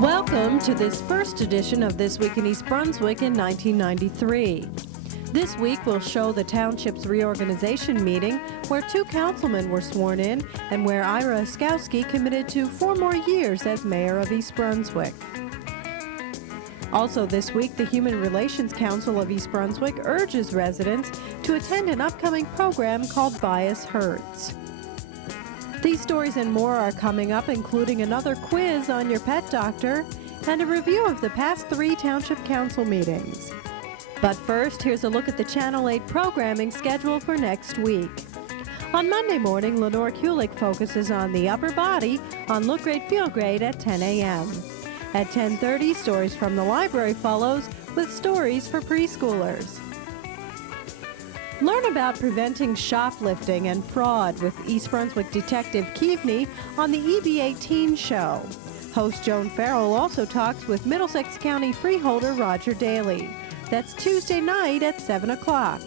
Welcome to this first edition of This Week in East Brunswick in 1993. This week will show the township's reorganization meeting where 2 councilmen were sworn in and where Ira Oskowski committed to 4 more years as mayor of East Brunswick. Also this week, the Human Relations Council of East Brunswick urges residents to attend an upcoming program called Bias Hurts. These stories and more are coming up, including another quiz on your pet doctor and a review of the past 3 Township Council meetings. But first, here's a look at the Channel 8 programming schedule for next week. On Monday morning, Lenore Kulik focuses on the upper body on Look Great, Feel Great at 10 a.m. At 10:30, Stories from the Library follows with stories for preschoolers. Learn about preventing shoplifting and fraud with East Brunswick Detective Keaveney on the EB18 show. Host Joan Farrell also talks with Middlesex County freeholder Roger Daly. That's Tuesday night at 7 o'clock.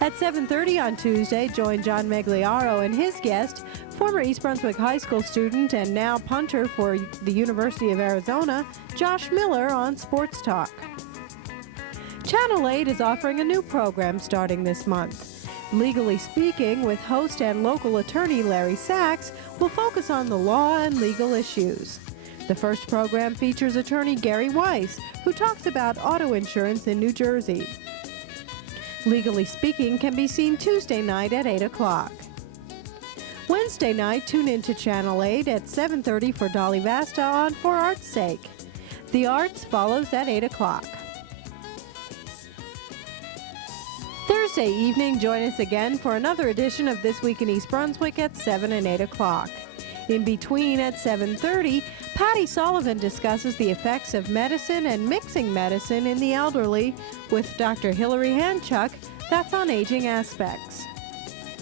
At 7:30 on Tuesday, join John Megliaro and his guest, former East Brunswick High School student and now punter for the University of Arizona, Josh Miller on Sports Talk. Channel 8 is offering a new program starting this month. Legally Speaking, with host and local attorney Larry Sachs, will focus on the law and legal issues. The first program features attorney Gary Weiss, who talks about auto insurance in New Jersey. Legally Speaking can be seen Tuesday night at 8 o'clock. Wednesday night, tune in to Channel 8 at 7:30 for Dolly Vasta on For Art's Sake. The Arts follows at 8 o'clock. Thursday evening, join us again for another edition of This Week in East Brunswick at 7 and 8 o'clock. In between, at 7:30, Patty Sullivan discusses the effects of medicine and mixing medicine in the elderly with Dr. Hilary Hanchuk. That's on aging aspects.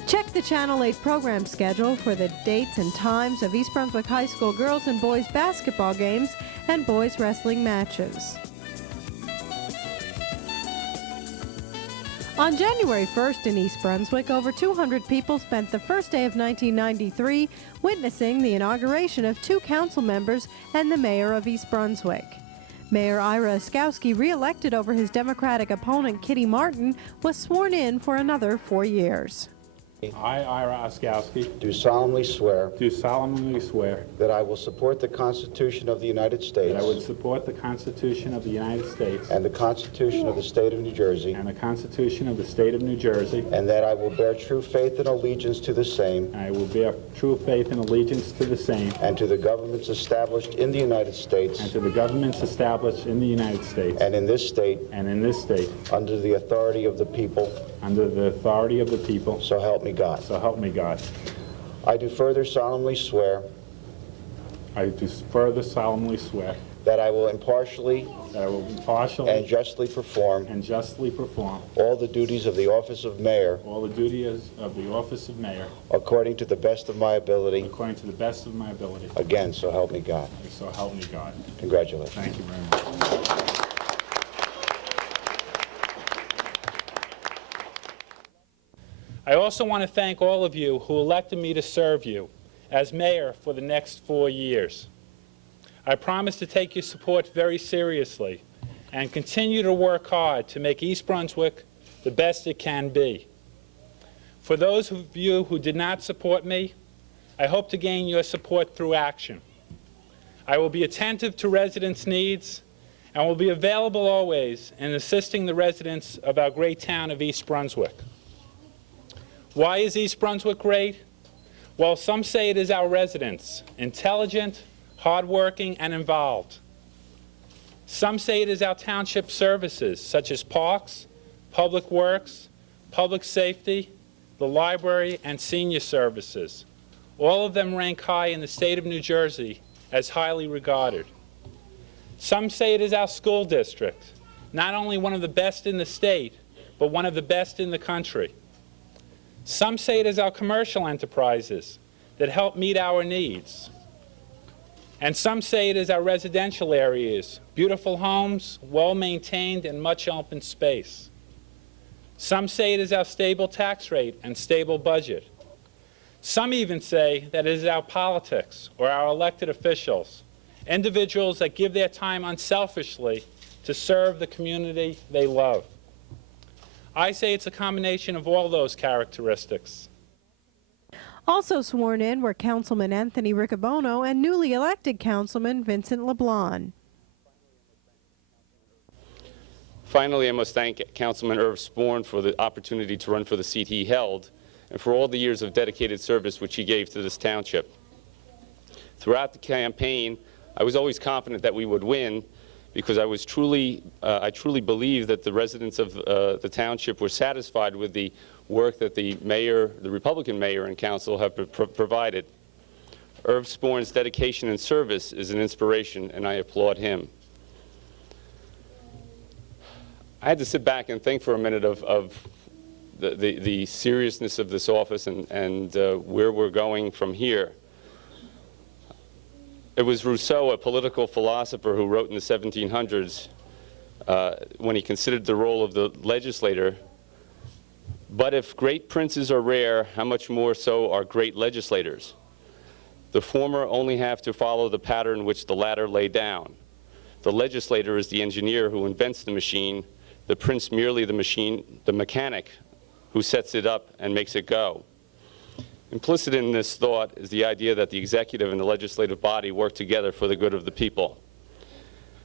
Check the Channel 8 program schedule for the dates and times of East Brunswick High School girls and boys basketball games and boys wrestling matches. On January 1st in East Brunswick, over 200 people spent the first day of 1993 witnessing the inauguration of 2 council members and the mayor of East Brunswick. Mayor Ira Oskowski, re-elected over his Democratic opponent Kitty Martin, was sworn in for another 4 years. I, Ira Oskowski, Do solemnly swear that I will support the Constitution of the United States I would support the Constitution of the United States and the Constitution of the State of New Jersey, and the Constitution of the State of New Jersey, and that I will bear true faith and allegiance to the same and I will bear true faith and allegiance to the same and to the governments established in the United States and to the governments established in the United States and in this state under the authority of the people, so help me God. So help me God. I do further solemnly swear that I will impartially and justly perform all the duties of the office of mayor according to the best of my ability. Again, so help me God. So help me God. Congratulations. Thank you very much. I also want to thank all of you who elected me to serve you as mayor for the next 4 years. I promise to take your support very seriously and continue to work hard to make East Brunswick the best it can be. For those of you who did not support me, I hope to gain your support through action. I will be attentive to residents' needs and will be available always in assisting the residents of our great town of East Brunswick. Why is East Brunswick great? Well, some say it is our residents, intelligent, hardworking, and involved. Some say it is our township services, such as parks, public works, public safety, the library, and senior services. All of them rank high in the state of New Jersey as highly regarded. Some say it is our school district, not only one of the best in the state, but one of the best in the country. Some say it is our commercial enterprises that help meet our needs. And some say it is our residential areas, beautiful homes, well-maintained, and much open space. Some say it is our stable tax rate and stable budget. Some even say that it is our politics or our elected officials individuals that give their time unselfishly to serve the community they love. I say it's a combination of all those characteristics. Also sworn in were Councilman Anthony Riccobono and newly elected Councilman Vincent LeBlanc. Finally, I must thank Councilman Irv Sporn for the opportunity to run for the seat he held and for all the years of dedicated service which he gave to this township. Throughout the campaign, I was always confident that we would win because I truly believed that the residents of the township were satisfied with the work that the mayor, the Republican mayor and council have provided. Irv Sporn's dedication and service is an inspiration, and I applaud him. I had to sit back and think for a minute of the seriousness of this office and where we're going from here. It was Rousseau, a political philosopher, who wrote in the 1700s, when he considered the role of the legislator, "But if great princes are rare, how much more so are great legislators? The former only have to follow the pattern which the latter lay down. The legislator is the engineer who invents the machine, the prince merely the mechanic who sets it up and makes it go." Implicit in this thought is the idea that the executive and the legislative body work together for the good of the people.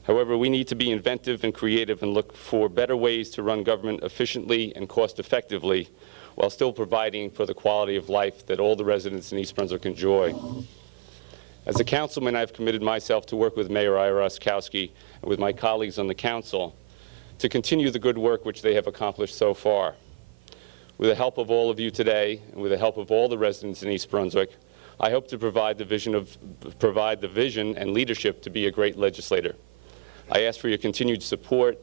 However, we need to be inventive and creative and look for better ways to run government efficiently and cost-effectively while still providing for the quality of life that all the residents in East Brunswick enjoy. As a councilman, I've committed myself to work with Mayor Ira Oskowski and with my colleagues on the council to continue the good work which they have accomplished so far. With the help of all of you today, and with the help of all the residents in East Brunswick, I hope to provide the vision and leadership to be a great legislator. I ask for your continued support,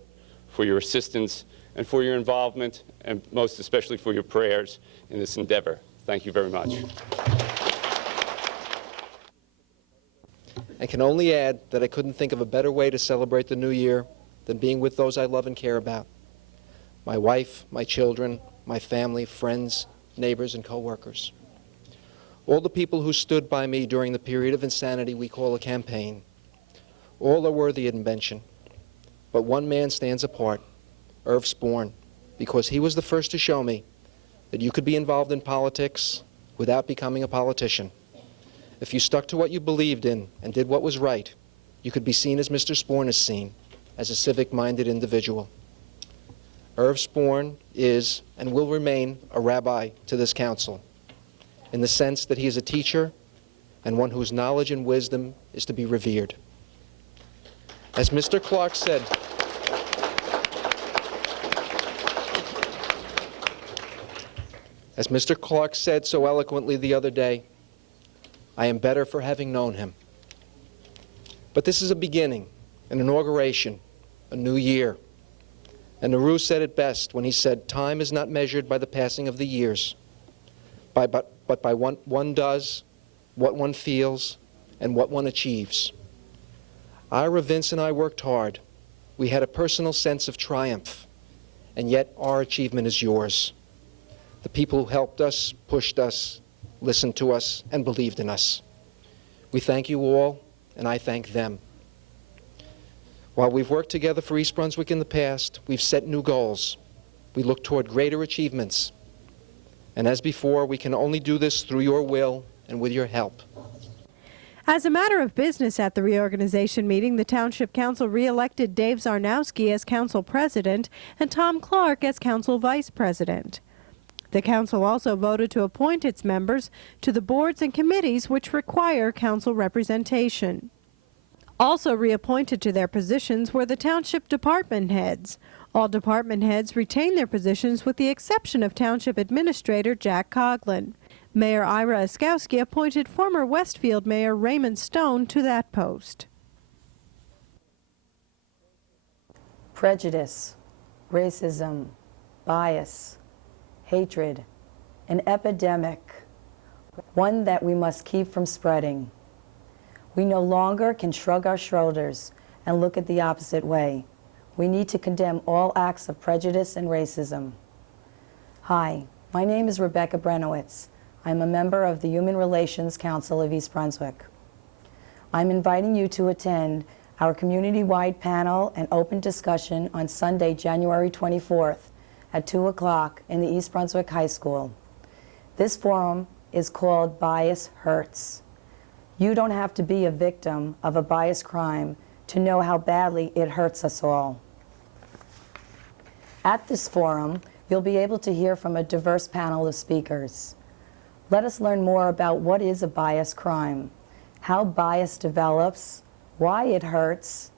for your assistance, and for your involvement, and most especially for your prayers in this endeavor. Thank you very much. I can only add that I couldn't think of a better way to celebrate the new year than being with those I love and care about. My wife, my children, my family, friends, neighbors, and co-workers. All the people who stood by me during the period of insanity we call a campaign. All are worthy of mention. But one man stands apart, Irv Sporn, because he was the first to show me that you could be involved in politics without becoming a politician. If you stuck to what you believed in and did what was right, you could be seen as Mr. Sporn is seen, as a civic-minded individual. Irv Sporn is and will remain a rabbi to this council, in the sense that he is a teacher and one whose knowledge and wisdom is to be revered. As Mr. Clark said, so eloquently the other day, I am better for having known him. But this is a beginning, an inauguration, a new year. And Nehru said it best when he said, "Time is not measured by the passing of the years, but by what one does, what one feels, and what one achieves." Ira, Vince, and I worked hard. We had a personal sense of triumph, and yet our achievement is yours. The people who helped us, pushed us, listened to us, and believed in us. We thank you all, and I thank them. While we've worked together for East Brunswick in the past, we've set new goals. We look toward greater achievements. And as before, we can only do this through your will and with your help. As a matter of business at the reorganization meeting, the Township Council re-elected Dave Zarnowski as Council President and Tom Clark as Council Vice President. The Council also voted to appoint its members to the boards and committees which require Council representation. Also reappointed to their positions were the Township Department Heads. All department heads retain their positions with the exception of Township Administrator Jack Coughlin. Mayor Ira Oskowski appointed former Westfield Mayor Raymond Stone to that post. Prejudice, racism, bias, hatred, an epidemic, one that we must keep from spreading. We no longer can shrug our shoulders and look at the opposite way. We need to condemn all acts of prejudice and racism. Hi, my name is Rebecca Brenowitz. I'm a member of the Human Relations Council of East Brunswick. I'm inviting you to attend our community-wide panel and open discussion on Sunday, January 24th at 2 o'clock in the East Brunswick High School. This forum is called Bias Hurts. You don't have to be a victim of a bias crime to know how badly it hurts us all. At this forum, you'll be able to hear from a diverse panel of speakers. Let us learn more about what is a bias crime, how bias develops, why it hurts,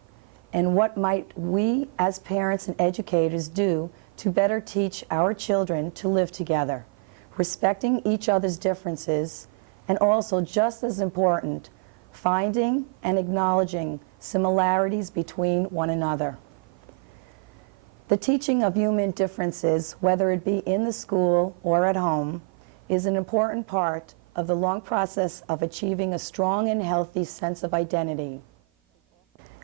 and what might we as parents and educators do to better teach our children to live together, respecting each other's differences, and also, just as important, finding and acknowledging similarities between one another. The teaching of human differences, whether it be in the school or at home, is an important part of the long process of achieving a strong and healthy sense of identity.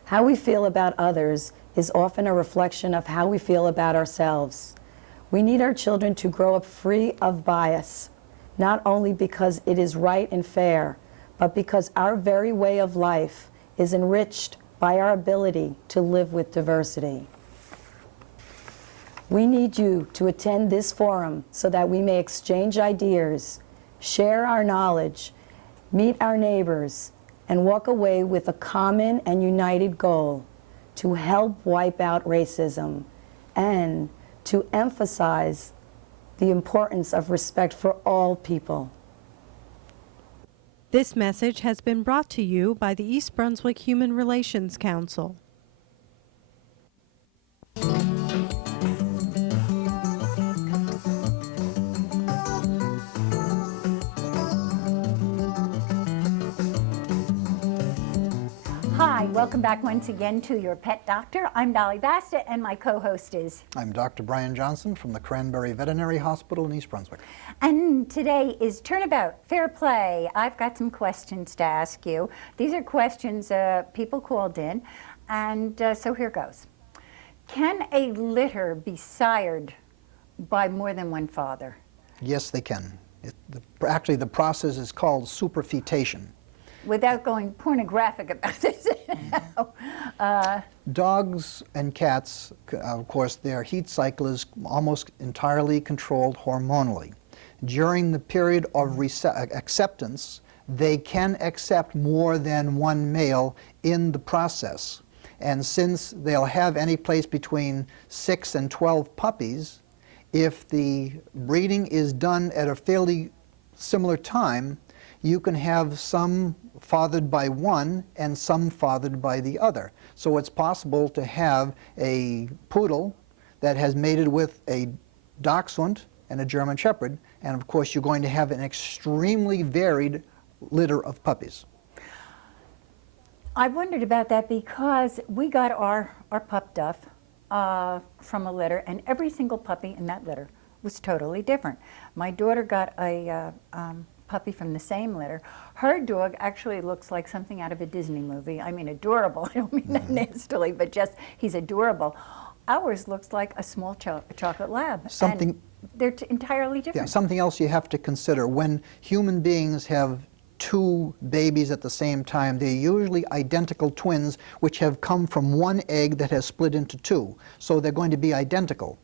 How we feel about others is often a reflection of how we feel about ourselves. We need our children to grow up free of bias, not only because it is right and fair, but because our very way of life is enriched by our ability to live with diversity. We need you to attend this forum so that we may exchange ideas, share our knowledge, meet our neighbors, and walk away with a common and united goal: to help wipe out racism and to emphasize the importance of respect for all people. This message has been brought to you by the East Brunswick Human Relations Council. Hi, welcome back once again to Your Pet Doctor. I'm Dolly Basta, and my co-host is... I'm Dr. Brian Johnson from the Cranberry Veterinary Hospital in East Brunswick. And today is Turnabout, Fair Play. I've got some questions to ask you. These are questions people called in, and so here goes. Can a litter be sired by more than one father? Yes, they can. Actually, the process is called superfetation. Without going pornographic about this. Dogs and cats, of course, their heat cycle is almost entirely controlled hormonally. During the period of acceptance, they can accept more than one male in the process. And since they'll have any place between 6 and 12 puppies, if the breeding is done at a fairly similar time, you can have some fathered by one and some fathered by the other. So it's possible to have a poodle that has mated with a dachshund and a German Shepherd, and of course you're going to have an extremely varied litter of puppies. I wondered about that because we got our pup Duff from a litter, and every single puppy in that litter was totally different. My daughter got a puppy from the same litter. Her dog actually looks like something out of a Disney movie. I mean, adorable. I don't mean that nastily, but just he's adorable. Ours looks like a small chocolate lab. And they're entirely different. Yeah, something else you have to consider. When human beings have two babies at the same time, they're usually identical twins which have come from one egg that has split into two. So they're going to be identical.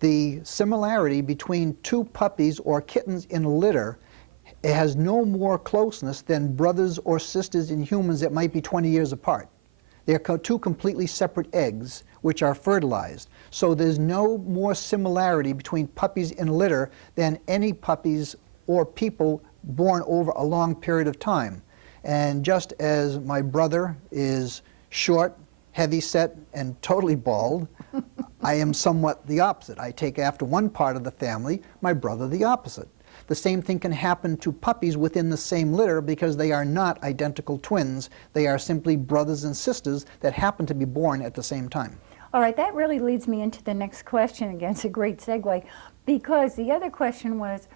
The similarity between two puppies or kittens in a litter, it has no more closeness than brothers or sisters in humans that might be 20 years apart. They're two completely separate eggs which are fertilized. So there's no more similarity between puppies in a litter than any puppies or people born over a long period of time. And just as my brother is short, heavy-set, and totally bald, I am somewhat the opposite. I take after one part of the family, my brother the opposite. The same thing can happen to puppies within the same litter because they are not identical twins. They are simply brothers and sisters that happen to be born at the same time. All right, that really leads me into the next question. Again, it's a great segue, because the other question was,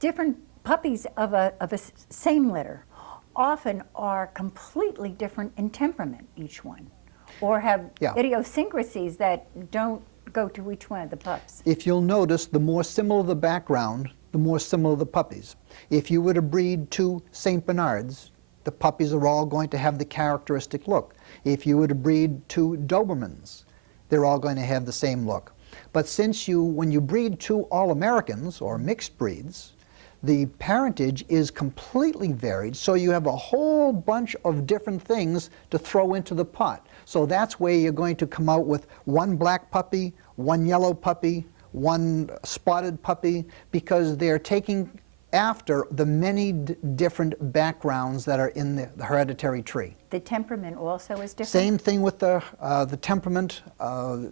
different puppies of a same litter often are completely different in temperament, each one, or have idiosyncrasies that don't go to each one of the pups. If you'll notice, the more similar the background, the more similar the puppies. If you were to breed two St. Bernards, the puppies are all going to have the characteristic look. If you were to breed 2 Dobermans, they're all going to have the same look. But when you breed 2 All-Americans, or mixed breeds, the parentage is completely varied, so you have a whole bunch of different things to throw into the pot. So that's where you're going to come out with 1 black puppy, 1 yellow puppy, 1 spotted puppy, because they're taking after the many different backgrounds that are in the hereditary tree. The temperament also is different? Same thing with the temperament,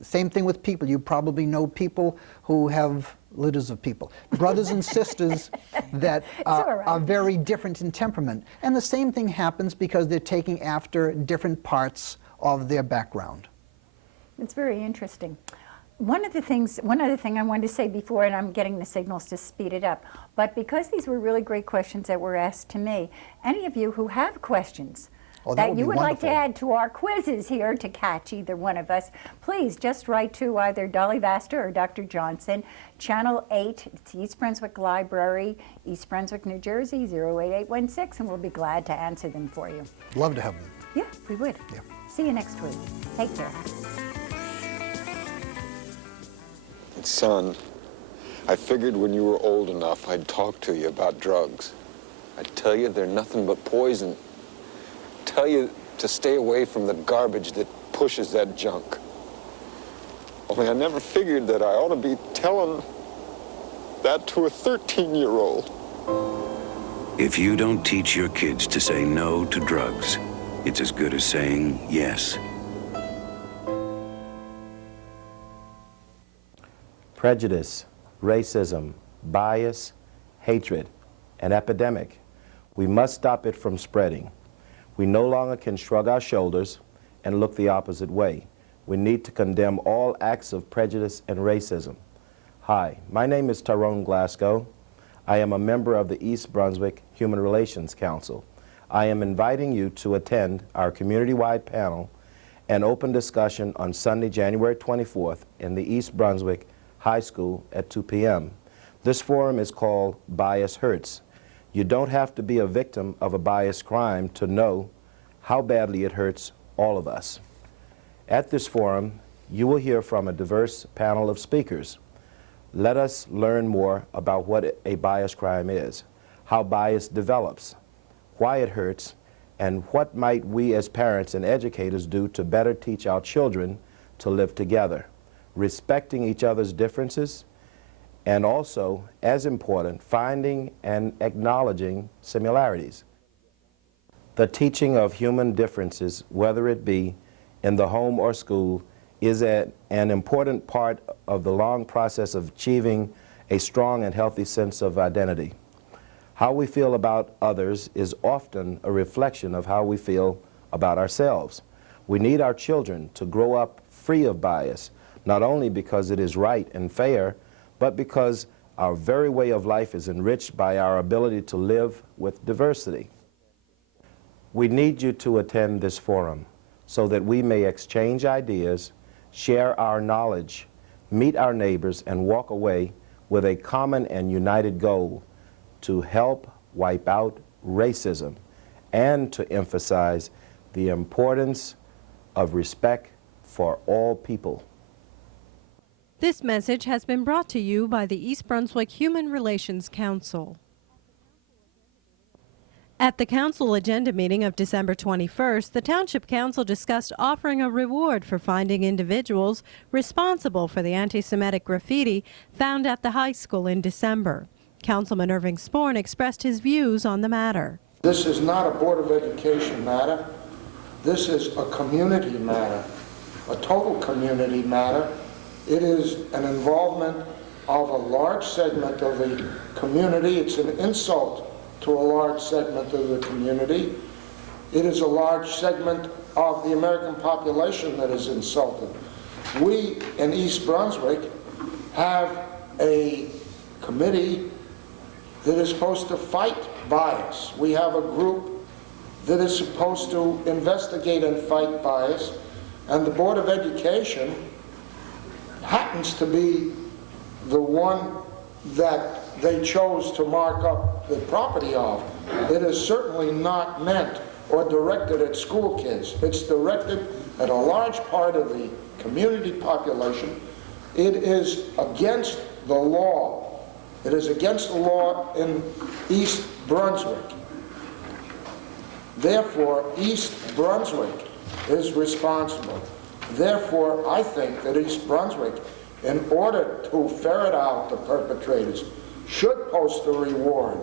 same thing with people. You probably know people who have litters of people, brothers and sisters that are very different in temperament. And the same thing happens because they're taking after different parts of their background. It's very interesting. One other thing I wanted to say before, and I'm getting the signals to speed it up, but because these were really great questions that were asked to me, any of you who have questions that you would like to add to our quizzes here to catch either one of us, please just write to either Dolly Vaster or Dr. Johnson, Channel 8, it's East Brunswick Library, East Brunswick, New Jersey, 08816, and we'll be glad to answer them for you. Love to have them. Yeah, we would. Yeah. See you next week. Take care. Son, I figured when you were old enough, I'd talk to you about drugs. I'd tell you they're nothing but poison. Tell you to stay away from the garbage that pushes that junk. Only I never figured that I ought to be telling that to a 13-year-old. If you don't teach your kids to say no to drugs, it's as good as saying yes. Prejudice, racism, bias, hatred, an epidemic. We must stop it from spreading. We no longer can shrug our shoulders and look the opposite way. We need to condemn all acts of prejudice and racism. Hi, my name is Tyrone Glasgow. I am a member of the East Brunswick Human Relations Council. I am inviting you to attend our community-wide panel and open discussion on Sunday, January 24th in the East Brunswick High School at 2 p.m. This forum is called Bias Hurts. You don't have to be a victim of a biased crime to know how badly it hurts all of us. At this forum, you will hear from a diverse panel of speakers. Let us learn more about what a bias crime is, how bias develops, why it hurts, and what might we as parents and educators do to better teach our children to live together, respecting each other's differences, and also, as important, finding and acknowledging similarities. The teaching of human differences, whether it be in the home or school, is an important part of the long process of achieving a strong and healthy sense of identity. How we feel about others is often a reflection of how we feel about ourselves. We need our children to grow up free of bias, not only because it is right and fair, but because our very way of life is enriched by our ability to live with diversity. We need you to attend this forum so that we may exchange ideas, share our knowledge, meet our neighbors, and walk away with a common and united goal to help wipe out racism and to emphasize the importance of respect for all people. This message has been brought to you by the East Brunswick Human Relations Council. At the council agenda meeting of December 21st, the Township Council discussed offering a reward for finding individuals responsible for the anti-Semitic graffiti found at the high school in December. Councilman Irving Sporn expressed his views on the matter. This is not a Board of Education matter. This is a community matter, a total community matter. It is an involvement of a large segment of the community. It's an insult to a large segment of the community. It is a large segment of the American population that is insulted. We in East Brunswick have a committee that is supposed to fight bias. We have a group that is supposed to investigate and fight bias, and the Board of Education happens to be the one that they chose to mark up the property of. It is certainly not meant or directed at school kids. It's directed at a large part of the community population. It is against the law. It is against the law in East Brunswick. Therefore, East Brunswick is responsible. Therefore, I think that East Brunswick, in order to ferret out the perpetrators, should post a reward.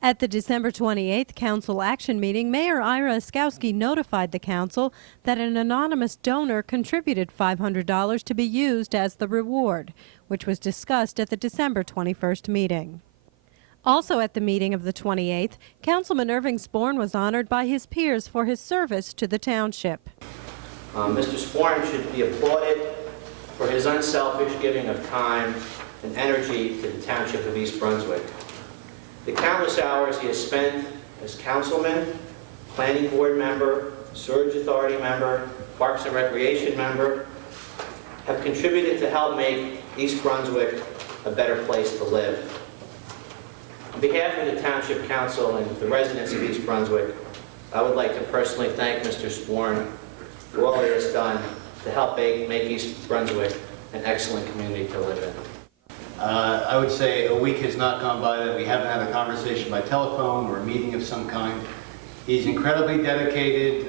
At the December 28th council action meeting, Mayor Ira Oskowski notified the council that an anonymous donor contributed $500 to be used as the reward, which was discussed at the December 21st meeting. Also at the meeting of the 28th, Councilman Irving Sporn was honored by his peers for his service to the township. Mr. Sporn should be applauded for his unselfish giving of time and energy to the township of East Brunswick. The countless hours he has spent as councilman, planning board member, Sewerage Authority member, Parks and Recreation member, have contributed to help make East Brunswick a better place to live. On behalf of the Township Council and the residents of East Brunswick, I would like to personally thank Mr. Sporn for all he has done to help make East Brunswick an excellent community to live in. I would say a week has not gone by that we haven't had a conversation by telephone or a meeting of some kind. He's incredibly dedicated.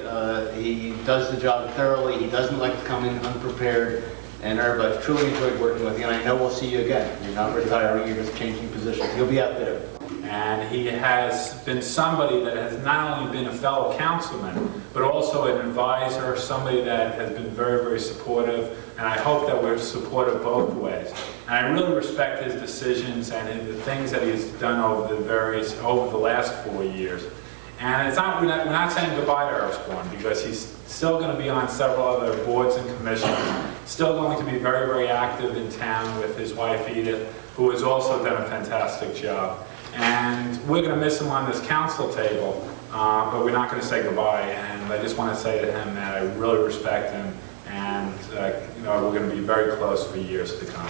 He does the job thoroughly. He doesn't like to come in unprepared. And Herb, I've truly enjoyed working with you, and I know we'll see you again. You're not retiring, you're just changing positions. You'll be out there. And he has been somebody that has not only been a fellow councilman, but also an advisor, somebody that has been very, very supportive, and I hope that we're supportive both ways. And I really respect his decisions and the things that he's done over the last 4 years. And it's not, we're not saying goodbye to Herb Sporn, because he's still going to be on several other boards and commissions, still going to be very, very active in town with his wife Edith, who has also done a fantastic job. And we're going to miss him on this council table, but we're not going to say goodbye. And I just want to say to him that I really respect him, and you know, we're going to be very close for years to come.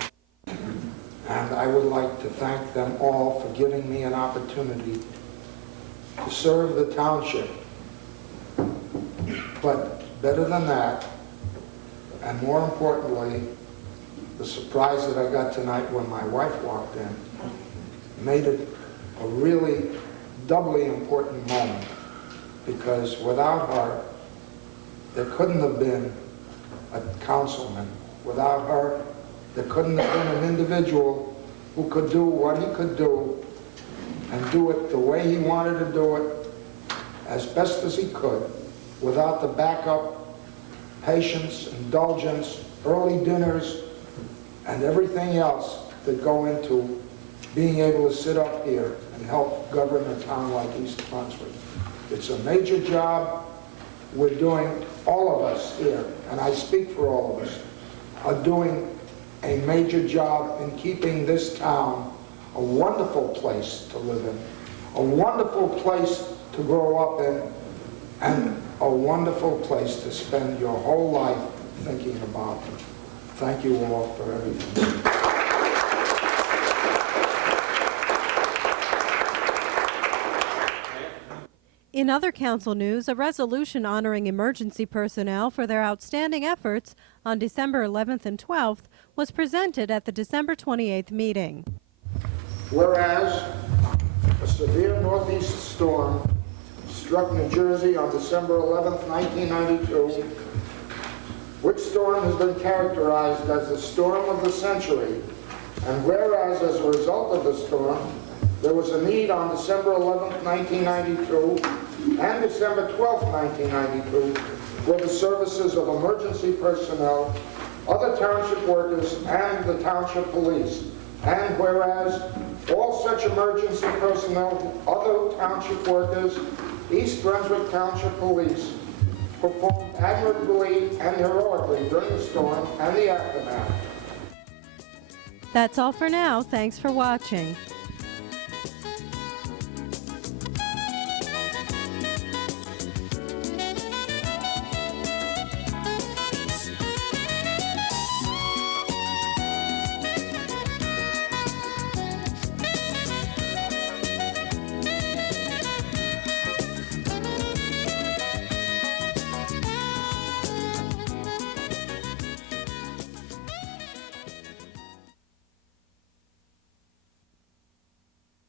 And I would like to thank them all for giving me an opportunity to serve the township. But better than that, and more importantly, the surprise that I got tonight when my wife walked in made it a really doubly important moment, because without her, there couldn't have been a councilman. Without her, there couldn't have been an individual who could do what he could do and do it the way he wanted to do it as best as he could, without the backup, patience, indulgence, early dinners, and everything else that go into being able to sit up here and help govern a town like East Brunswick. It's a major job. We're doing, all of us here, and I speak for all of us, are doing a major job in keeping this town a wonderful place to live in, a wonderful place to grow up in, and a wonderful place to spend your whole life thinking about. Thank you all for everything. In other council news, a resolution honoring emergency personnel for their outstanding efforts on December 11th and 12th was presented at the December 28th meeting. Whereas a severe northeast storm struck New Jersey on December 11th, 1992, which storm has been characterized as the storm of the century, and whereas as a result of the storm, there was a need on December 11th, 1992 and December 12th, 1992 for the services of emergency personnel, other township workers, and the township police. And whereas all such emergency personnel, other township workers, East Brunswick Township Police performed admirably and heroically during the storm and the aftermath. That's all for now. Thanks for watching.